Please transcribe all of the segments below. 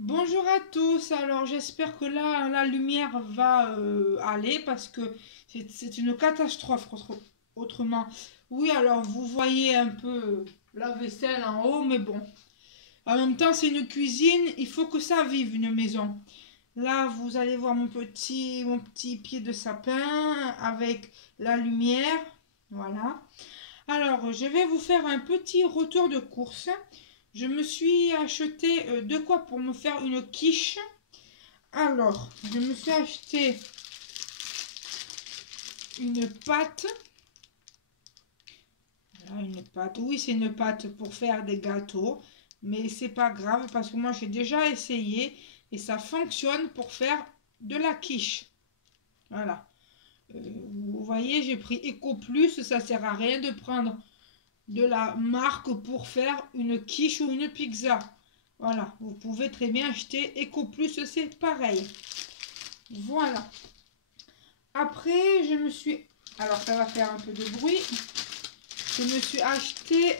Bonjour à tous, alors j'espère que là la lumière va aller parce que c'est une catastrophe autrement. Oui, alors vous voyez un peu la vaisselle en haut, mais bon. En même temps, c'est une cuisine, il faut que ça vive une maison. Là, vous allez voir mon petit pied de sapin avec la lumière. Voilà. Alors, je vais vous faire un petit retour de course. Je me suis acheté de quoi pour me faire une quiche. Alors, je me suis acheté une pâte. Voilà, une pâte. Oui, c'est une pâte pour faire des gâteaux. Mais c'est pas grave parce que moi j'ai déjà essayé et ça fonctionne pour faire de la quiche. Voilà. Vous voyez, j'ai pris Eco Plus. Ça sert à rien de prendre de la marque pour faire une quiche ou une pizza. Voilà, vous pouvez très bien acheter Eco Plus, c'est pareil. Voilà. Après, je me suis... Alors, ça va faire un peu de bruit. Je me suis acheté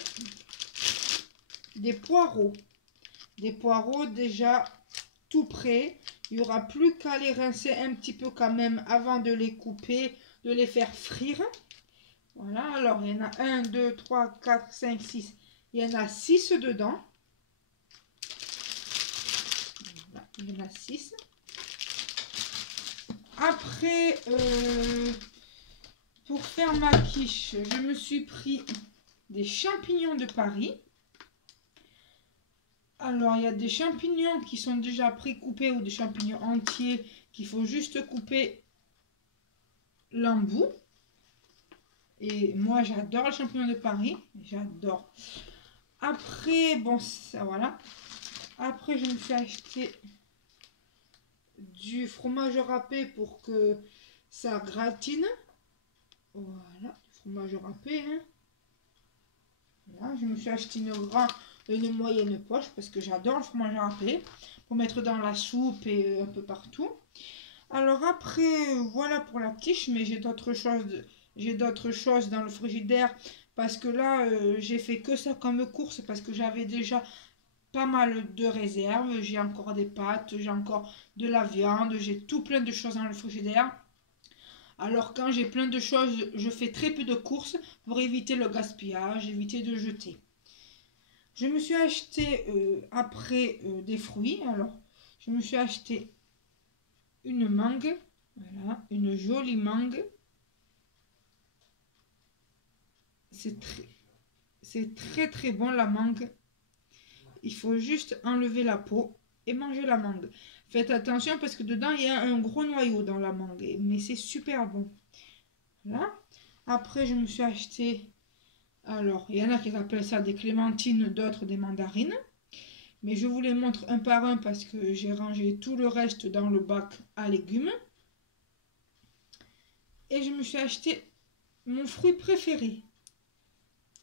des poireaux. Des poireaux déjà tout prêts. Il n'y aura plus qu'à les rincer un petit peu quand même avant de les couper, de les faire frire. Voilà, alors il y en a 1, 2, 3, 4, 5, 6. Il y en a 6 dedans. Voilà, il y en a 6. Après, pour faire ma quiche, je me suis pris des champignons de Paris. Alors, il y a des champignons qui sont déjà pré-coupés ou des champignons entiers qu'il faut juste couper l'embout. Et moi, j'adore les champignons de Paris. J'adore. Après, bon, ça voilà. Après, je me suis acheté du fromage râpé pour que ça gratine. Voilà, du fromage râpé. Hein. Voilà, je me suis acheté une moyenne poche parce que j'adore le fromage râpé pour mettre dans la soupe et un peu partout. Alors après, voilà pour la quiche, mais j'ai d'autres choses dans le frigidaire parce que là, j'ai fait que ça comme course parce que j'avais déjà pas mal de réserves. J'ai encore des pâtes, j'ai encore de la viande, j'ai tout plein de choses dans le frigidaire. Alors quand j'ai plein de choses, je fais très peu de courses pour éviter le gaspillage, éviter de jeter. Je me suis acheté après des fruits. Alors, je me suis acheté une mangue. Voilà, une jolie mangue. C'est très, c'est très très bon la mangue. Il faut juste enlever la peau et manger la mangue. Faites attention parce que dedans il y a un gros noyau dans la mangue. Mais c'est super bon. Voilà. Après, je me suis acheté. Alors, il y en a qui appellent ça des clémentines, d'autres des mandarines. Mais je vous les montre un par un parce que j'ai rangé tout le reste dans le bac à légumes. Et je me suis acheté mon fruit préféré,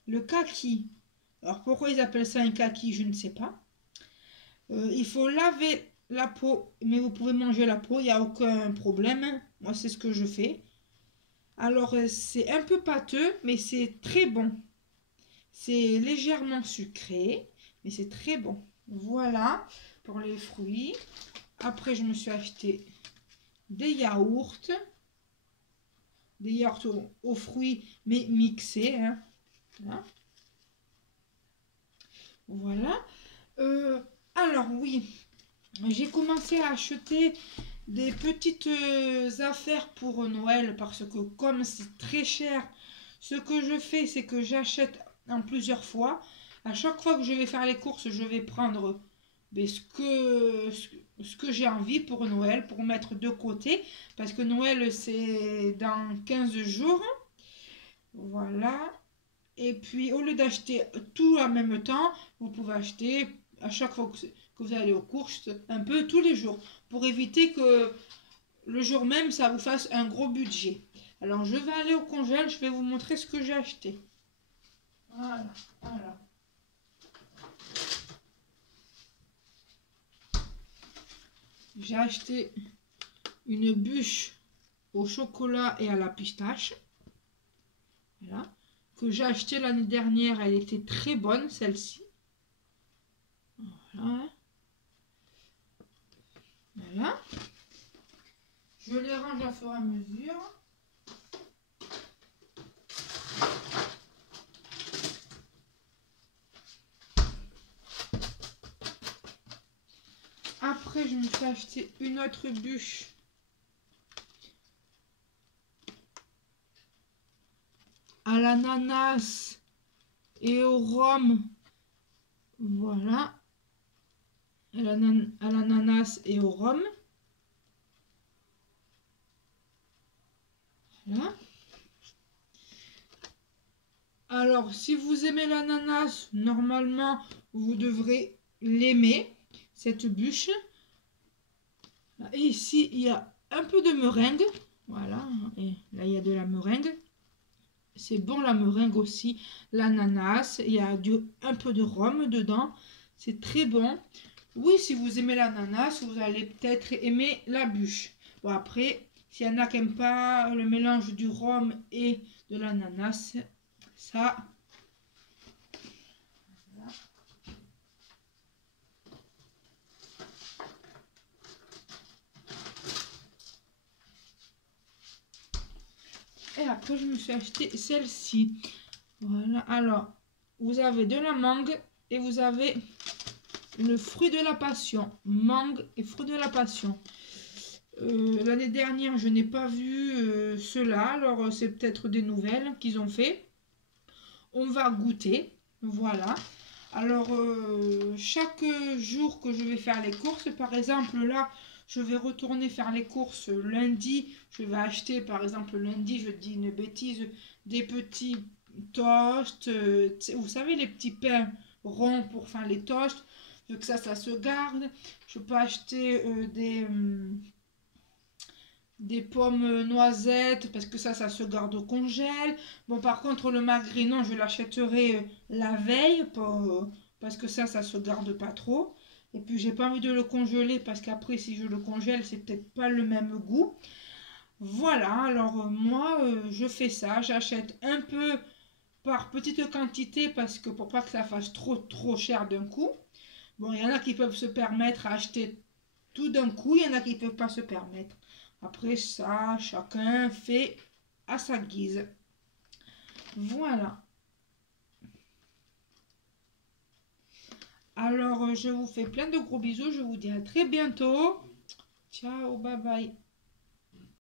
le kaki. Alors pourquoi ils appellent ça un kaki, je ne sais pas. Il faut laver la peau, mais vous pouvez manger la peau, il n'y a aucun problème. Moi, c'est ce que je fais. Alors, c'est un peu pâteux, mais c'est très bon. C'est légèrement sucré, mais c'est très bon. Voilà pour les fruits. Après, je me suis acheté des yaourts. Des yaourts aux fruits, mais mixés. Hein. Voilà. Voilà. Alors, oui, j'ai commencé à acheter des petites affaires pour Noël parce que comme c'est très cher, ce que je fais, c'est que j'achète en plusieurs fois. À chaque fois que je vais faire les courses, je vais prendre ce que j'ai envie pour Noël, pour mettre de côté. Parce que Noël, c'est dans 15 jours. Voilà. Et puis, au lieu d'acheter tout en même temps, vous pouvez acheter à chaque fois que vous allez aux courses un peu tous les jours pour éviter que le jour même, ça vous fasse un gros budget. Alors, je vais aller au congèle, je vais vous montrer ce que j'ai acheté. Voilà, voilà. J'ai acheté une bûche au chocolat et à la pistache. Voilà. Que j'ai acheté l'année dernière, elle était très bonne, celle-ci. Voilà. Voilà. Je les range au fur et à mesure. Après, je me suis acheté une autre bûche. À l'ananas et au rhum. Voilà. À l'ananas et au rhum. Voilà. Alors, si vous aimez l'ananas, normalement, vous devrez l'aimer, cette bûche. Et ici, il y a un peu de meringue. Voilà. Et là, il y a de la meringue. C'est bon la meringue aussi. L'ananas, il y a un peu de rhum dedans. C'est très bon. Oui, si vous aimez l'ananas, vous allez peut-être aimer la bûche. Bon, après, s'il y en a qui n'aiment pas le mélange du rhum et de l'ananas, ça... Voilà. Et après, je me suis acheté celle-ci. Voilà. Alors, vous avez de la mangue et vous avez le fruit de la passion. Mangue et fruit de la passion. L'année dernière, je n'ai pas vu cela. Alors, c'est peut-être des nouvelles qu'ils ont fait. On va goûter. Voilà. Alors, chaque jour que je vais faire les courses, par exemple, là, je vais retourner faire les courses lundi. Je vais acheter, par exemple, lundi, je dis une bêtise, des petits toasts. Vous savez, les petits pains ronds pour faire les toasts. Vu que ça se garde. Je peux acheter des pommes noisettes parce que ça se garde au congèle. Bon, par contre, le magret, non, je l'achèterai la veille parce que ça se garde pas trop. Et puis, j'ai pas envie de le congeler parce qu'après, si je le congèle, c'est peut-être pas le même goût. Voilà, alors moi, je fais ça. J'achète un peu par petite quantité parce que pour pas que ça fasse trop cher d'un coup. Bon, il y en a qui peuvent se permettre à acheter tout d'un coup, il y en a qui ne peuvent pas se permettre. Après ça, chacun fait à sa guise. Voilà. Alors, je vous fais plein de gros bisous. Je vous dis à très bientôt. Ciao, bye bye.